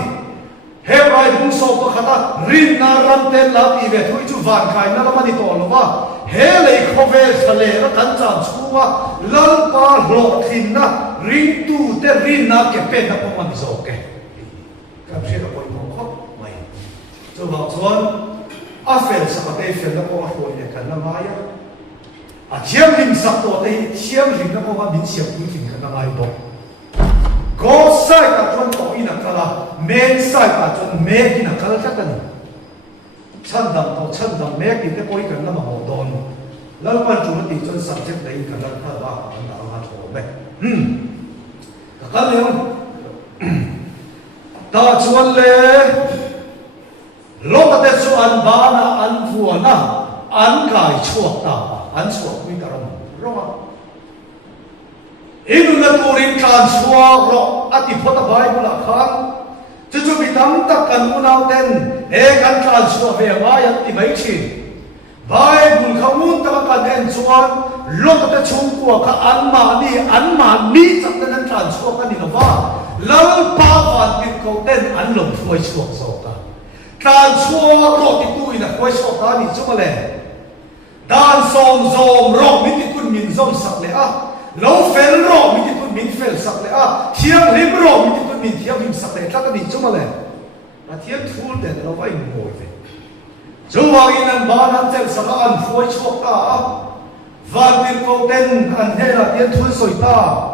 He rai bung so ko khata rin na ram ten la ti ve thui chu van khai na la mani to lo wa. He lei khove khale ra kan chan chuwa lal pa lo thin na ring tu te rin na ke pe na ko man zo ke. Kam se ko cho bảo chuan phèn sắc cái phèn nó có hồi để cần nó ngay á chiếm hình sắc tổ đây chiếm hình nó có mình chiếm cũng hình cần nó ngay đó có sai cả chuan tổ in là là men sai cả chuan men in là cái chắc cái chân đầm men in cái coi cần nó mà hồ đònแล้วมันจุดที่chuan subject đấy cần nó phải là nó là thổ đấy cái này ta chuan le lúc đó số anh ba na anh vua na anh cài chuột ta anh chuột mình cả rồi không inu na turin kan chuột rồi ati phota bible là khang chú bị đắm tắc cần u nào tên kan kan chuột về mai ati mấy chi bible không muốn ta cần en chuột lúc đó chung của các anh mà đi chắc nên kan chuột cái gì nó va lâu ba vạn tiền cầu tên anh lồng phơi chuột rồiการชั่วโรคที่ตู้นะคอยชอบตานี่จุ๊บเลยด้านซอมโรคมิติคุณมินซอมสักเลยแล้วเฟลโรคมิติคุณมินเฟลสักเลยเที่ยงริมโรคมิติคุณมินเที่ยงริมสักเลยถ้าก็ดีจุ๊บเลย thiên thu để nó vay ngồi về chú hoàng in anh ba năm trên sắp ăn phối chuộc ta và tiền câu tên anh hay là thiên thu soi ta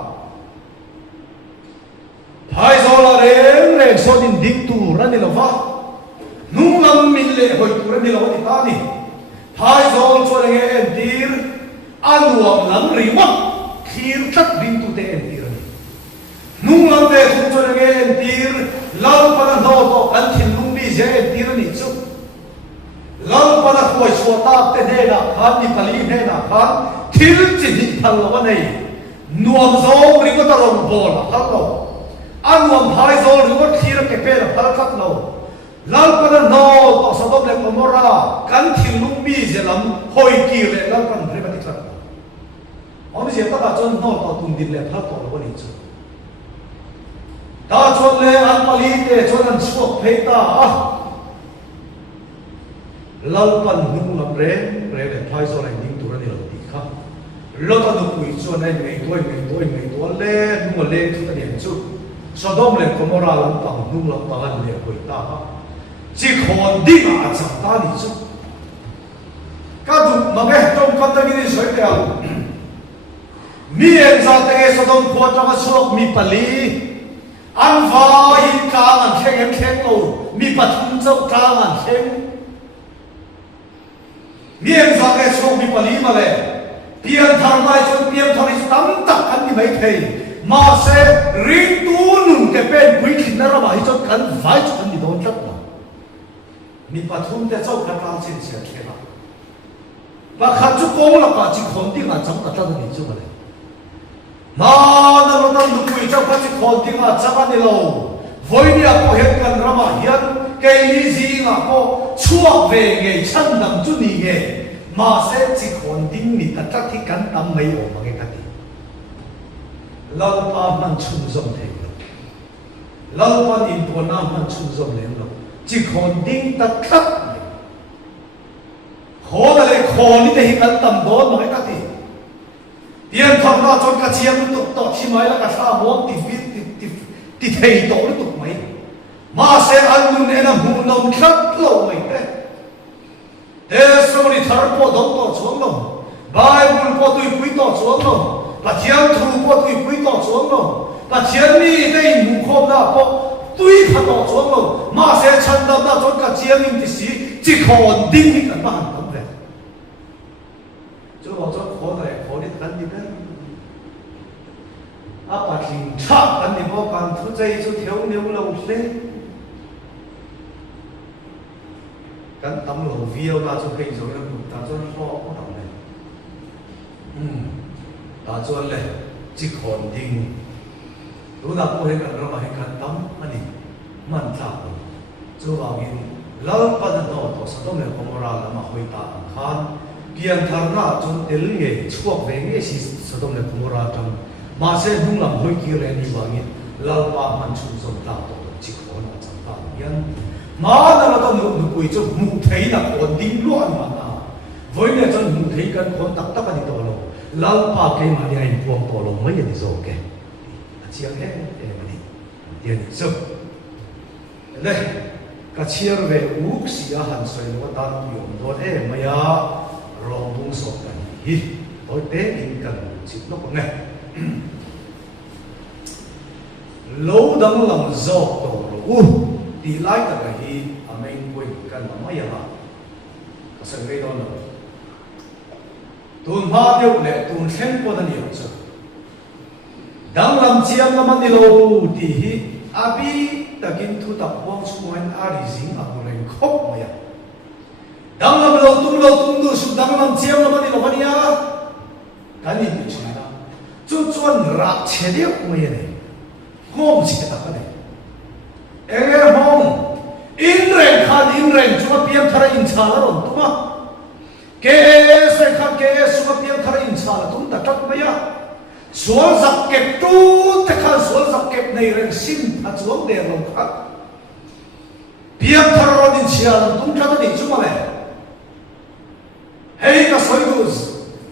hai giờ là đến lên số din đinh tu ra đi lova nung lâm min lệ hồi tu ra đi lova đi ta đi hai giờ cho anh em tiền ăn uống lắm rì mất khi chắc đinh tu tên tiền nung lâm về không cho anh em tiền lâu para nó to anh thiên nung đi dễ tiền đi chứ lâu para hồi số ta tên đây là khán đi pali đây là khán thiếu chỉ đi pal lova này nuông gió rì có ta rồng bò là khán đâu anh muốn hai giờ rồi khi nó kẹp là phải cắt lâu lâu cái nó to sao đó lại có mora cắn thìn lung bi gì lắm hồi kỳ lại lâu cái này phải cắt ông gì ta cho nó to tung đi lại phải to là vậy chứ ta cho lên ăn pali để cho ăn suốt phải ta lâu cái nung làm rèn để phải cho này những tuổi này là gì khác lâu ta được quỳ cho này ngày tuổi lên nung lên chúng ta điểm chút Sodom le Gomorrah lam pang nung lam pang an le hoi ta chỉ khon đi mà chẳng ta đi chứ các du mà nghe trong con ta đi soi theo miền ra thế Sodom qua trong cái suộc mi pali an va in ka an khen lâu mi bắt thun châu ka an khen miền ra cái suộc mi pali mà le pian thằng mai cho pian thằng đi tắm tắc anh đi mấy thầy mà sẽ riêng tu nung cái bên quý khinh nó mà cho cần phải cho anh đi đón chắc mà mình bắt thun để cho cái cao trên xe kia mà khát chút công là cả chỉ còn tiếng là chẳng cả ta được chứ mà này mà nó đang được quý cho cái chỉ còn tiếng là chắc anh đi lâu với đi có hết cần ra mà hiện cái gì mà có chuộc về nghề chân nằm chút gì nghề mà sẽ chỉ còn tiếng mình chắc thì cần tâm mấy ổ mà cái cái lâu pa man chung dòng thế lâu pa in tuần nam man chung dòng lên lâu chỉ còn đinh tất khắc khó là lấy khó ní để hiện tầm đó mà cái gì tiền thằng nào cho cái chiêm tục tọt chi mấy là cái sao muốn thì thầy tổ nó tục mấy mà sẽ ăn luôn nên là hùng nông khắc lâu mấy đấy thế sau đi thở po đông tọt xuống lâu Bible po tụi quý tọt xuống lâu và chiếm thu qua tụi quý tỏ xuống rồi và chiếm đi đây mù khom đó có tụi thật tỏ xuống rồi mà sẽ chân đâm ra cho cả chiếm những cái gì chỉ còn đinh thì cần bằng tấm về chứ bảo cho khó này khó đi cần gì đấy bà thỉnh chắc cần thì có cần thu dây cho thiếu nếu lâu lên cần tấm lầu video ta cho hình rồi ta cho nó có đồng này ta cho lên chỉ còn đinh lúc nào cũng hay cần nó mà hay cần tắm anh đi mình thảo cho vào in lâu bắt đầu nó sao đó mình không ra là mà hồi ta khan kian thằng nào trong tiền nghề chuộc về nghề gì sao đó mình không ra trong mà sẽ đúng làm hồi kia lên đi vào in lâu ba mình chung sống tạo tổ chỉ còn là chẳng tạo yên mà nó tao nụ cười cho mù thấy là còn đinh loạn mà na với này cho mù thấy cần còn tắc tắc anh đi đâu lâu pa cái mà đi anh buông bỏ lồng mấy người rồi kì, chiang hết em đi, tiền giúp, đây, cái chia về úc xí hàn xoay nó tan dùng đó em mày à, rong bung sọc cái gì, tôi té in cần chịu nó còn này, lâu đắng lòng gió tổ lũ, đi lại cái gì, mình quên cần mà mấy à, cái sự gây đó là tuần hoa tiêu lệ tuần khen qua nhiều chứ đang làm chiêm làm ăn đi lâu thì abi ta kinh thu tập quang xung quanh ari dính ở một nền khóc mà đang làm lâu tung đủ sụp đang làm chiêm làm ăn đi lâu vậy à cái gì cũng chuyện đó chuan rạc chế điệu mà vậy này không chế ta cái này em không in rèn chúng ta biếm thay in trả rồi đúng không cái xoay khăn cái số tiền thay in sao là chúng ta chắc mấy à số giặc kẹp tu tất cả số giặc kẹp này là xin à xuống để làm khác biếng thay rồi in sao là chúng ta đi chung mà này hay cái xoay đồ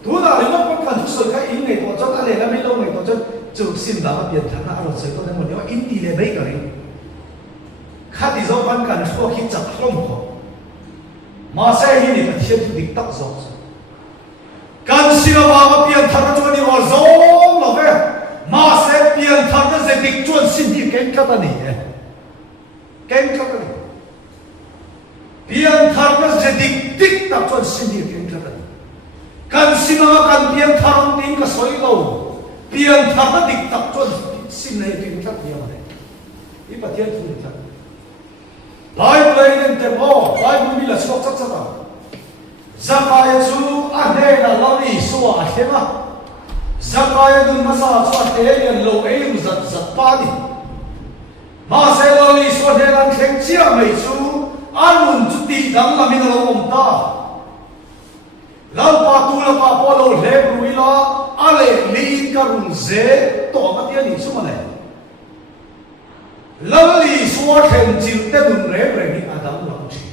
tu là nếu mà con chút xoay cái in này tổ chức anh này là mấy lâu này tổ chức chụp xin đã biếng thay là rồi xoay có thể một điều in đi lên mấy cái khác thì do kan kan thua khi chak hlom ko ma se hi ni pathian thu dik tak zok kan sila wa pian thar chu ni wa zong lo ve ma se pian thar na ze dik chuan sin hi ken ka ta ni ken ka ta ni pian thar na ze dik tak chuan sin hi ken ka ta ni kan sila kan pian thar ting ka soi lo pian thar na dik tak chuan sin nei ken ka ni ma i pathian thu ni ta lai play nem te mo lai bu mi la sok chak chak Zakaya chu ane na lani suwa athema Zakaya dun masa chu atelian lo eim zat zat pa ni ma se lani suwa ne lan thleng chia mai chu anun chu ti dang lamin lo om ta lau pa tu la pa po lo le ruila ale li ka rung ze to ma tia ni chu ma ne lali suwa thleng chil te dun re re ni adam lo chi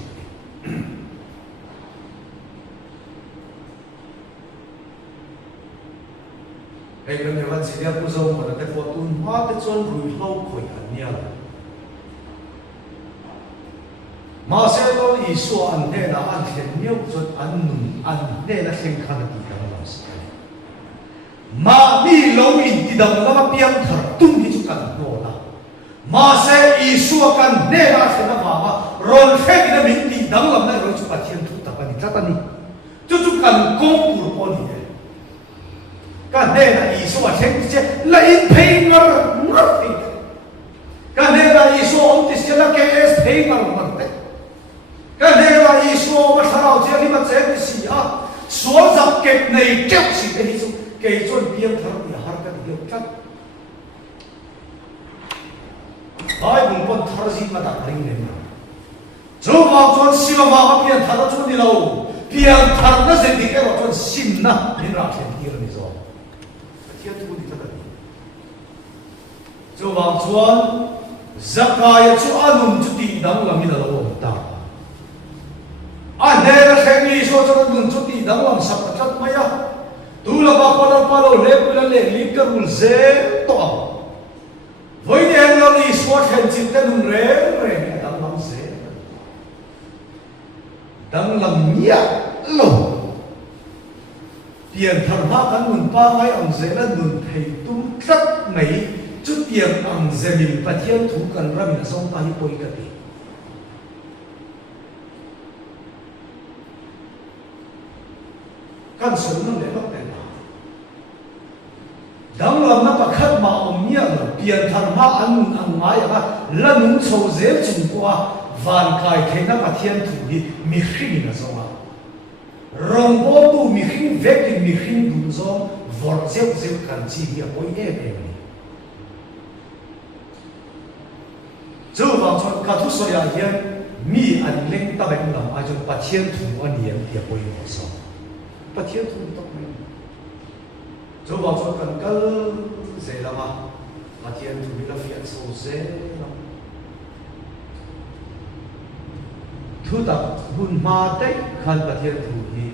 Hei kan yawan sidia ku zo ma te fortun ma te chon rui hlau khoi an nia ma se lo i so an ne na an thlen miau chon an nun an ne na thleng khan ti kan la sa ma mi lo in ti dam la piam thar tum hi chu kan no la ma se i so kan ne na thlen na ma rol fe ni na min ti dam lam na ro chu pathian thu ta ni ta ni chu kan kong pur po ni kan ne na i so a theng che la in pay mar nothing kan ne na i so on ti se la ke es pay mar te kan ne na i so ma tharau che ni ma che ni si a so zap ke nei ke si te ni so ke chon piang thar ni har ka ni ka ai bun pon thar si ma da ring ne ma zo ma chon si ma ma piang thar chon ni lo piang thar na se ti ke ro chon sim na ni ra chen ti ni zo天土里头的，就往传，Zakaya tu anum tu ti dang lam ina lo ta. Ane na khengi so cho nun tu ti dang lam sak tat maya. Tu la ba pa lo le pula le li ka rul ze to. Voi ne lo ni so khen chin te nun re dang lam ze. Dang lam ya lo. Tiền thằng ma kan nun pa ngai ang ze na nun thei tum tlat mai chu tiang ang ze min pathian thu kan ram na song ta hi poi ka ti kan son nam le lok te na dang lam na pakhat ma om nia na pian thằng ma an nun ang ngai ya la nun chho ze chung kwa van kai the na pathian thu hi mi khri na song rong bo tu mi khing vek mi khing dun zo vor zeu kan chi hi poi e ni zo wang chon ka thu so ya hian mi an leng ta bek lam a chon pathian thu an hian ti poi mo so pathian thu tok mai zo wang chon kan kal ze la ma pathian thu mi la fi an so ze thu ta hun ma te khan pathian thu hi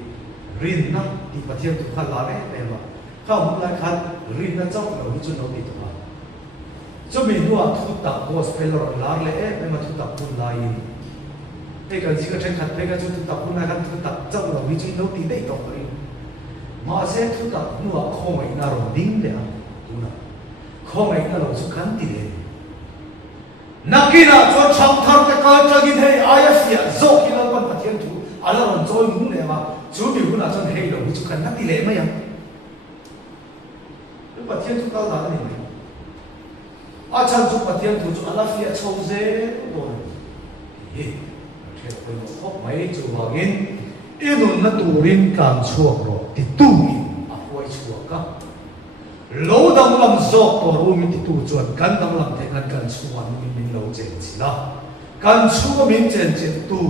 rin na ti pathian thu khan la ne ma ka hun la khan rin na chau lo chu no ti to ma chu mi nu a thu ta gospel ro la le e ma thu ta hun la in te kan ji ka chen khat pe ka chu thu ta hun na kan thu ta chau lo mi chu no ti dei to ri ma se thu ta nu a kho mai na ro ding le a tu na kho mai na lo chu kan ti le nakina cho cham thar te ka chagi thei aya sia zo ki la pan pathian thu ala ron choi mu le ma chu bi hu na chon hei lo chu kan na ti le ma ya tu pathian thu ka la ni a chan chu pathian thu chu ala fia chou ze do ye the ko no khop mai chu wa gin inun na turin kan chuak ro ti tu a huai chuak ka lo dang lam zo ko ru mi ti tu chuan kan dang lam the kan chuan mi lo chen chi la kan chu min chen tu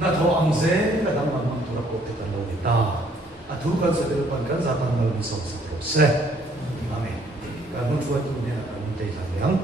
na tho ang ze na dang lam tu ra ko te kan lo ni ta a thu kan se de pan kan za tan lo ni so se amen kan mun chuan tu ne kan te sa yang